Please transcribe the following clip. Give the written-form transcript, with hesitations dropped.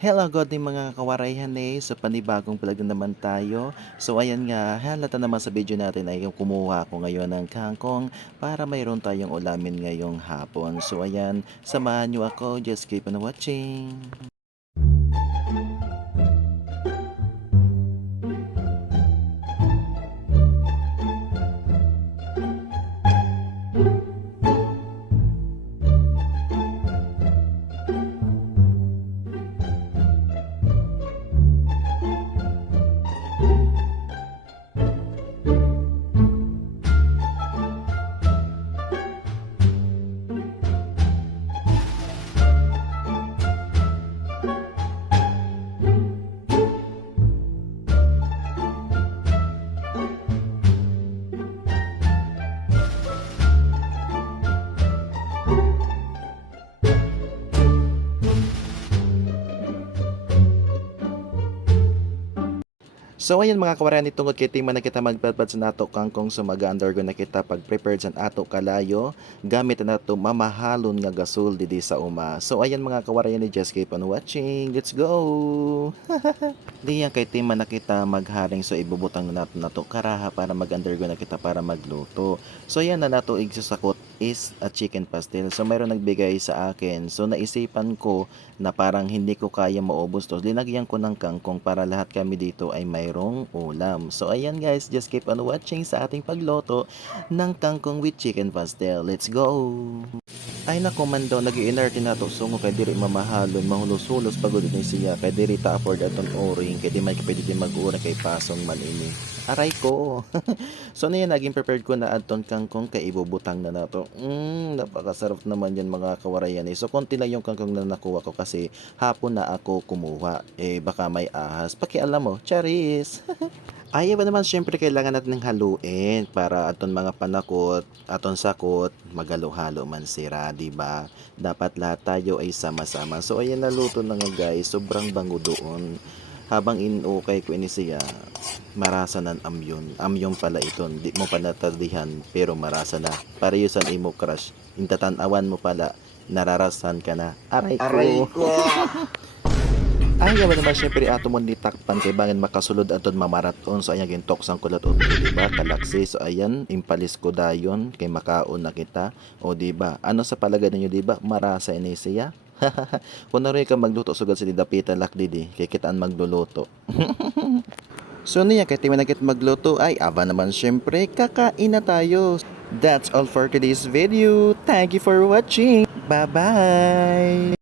Hello, good day mga kawarayhan sa panibagong vlog na naman tayo. So ayan nga, halata naman sa video natin ay kumuha ako ngayon ng kangkong para mayroon tayong ulamin ngayong hapon. So ayan, samahan nyo ako, just keep on watching. So ayan mga kawarani, tungod kay tingman na kita magpadpad sa nato kangkong so mag-undergo na kita pag-prepared sa ato kalayo gamit na nato mamahalon nga gasol didi sa uma. So ayan mga kawarani, just keep on watching. Let's go! Diyan kay tingman na kita magharing so ibubutang na nato karaha para mag-undergo na kita para magluto. So ayan na nato igsusakot is a chicken pastel. So mayroon nagbigay sa akin. So naisipan ko na parang hindi ko kaya maubos to. Linagyan ko ng kangkong para lahat kami dito ay mayroong ulam. So ayan guys, just keep on watching sa ating pagluto ng kangkong with chicken pastel. Let's go! Ay nako man daw nag-i-inerte na to sungo kay diri mamahalon mahulos-hulos pagod ni siya kay diri ta afford aton oring kay di man pwede di mag-ura kay pasong man ini. Aray ko. So na yan, naging prepared ko na aton kangkong kay ibubutang na nato. Napakasarap naman yan mga kawarayan So konti lang yung kangkong na nakuha ko kasi hapon na ako kumuha. Baka may ahas. Pakialam mo, charis. Ay, iba naman syempre kailangan natin ng haluin para aton mga panakot, aton sakot, magalo-halo man sira, di ba? Dapat lahat tayo ay sama-sama. So ayan naluto na nga guys, sobrang bango doon. Habang inukay ko ini siya, marasa ng amyon. Amyon pala ito, di mo pa natadihan pero marasa na. Para yusan imo crush, intatanawan mo pala, nararasan ka na. Aray ko! Aray ko! Ay, yaman naman syempre ato mo nitakpan kay bangin makasulod aton mamaraton. So ayan gintok sang kulat o diba kalaksi. So ayan impalis ko dayon kay makaon na kita. O diba ano sa palagay ninyo diba marasa ini siya. Kung naroy ka magluto sugad sa didapita lak didi kay kitaan magluluto. So niya kay timan na kit magluto ay aba naman syempre kakain na tayo. That's all for today's video. Thank you for watching. Bye bye.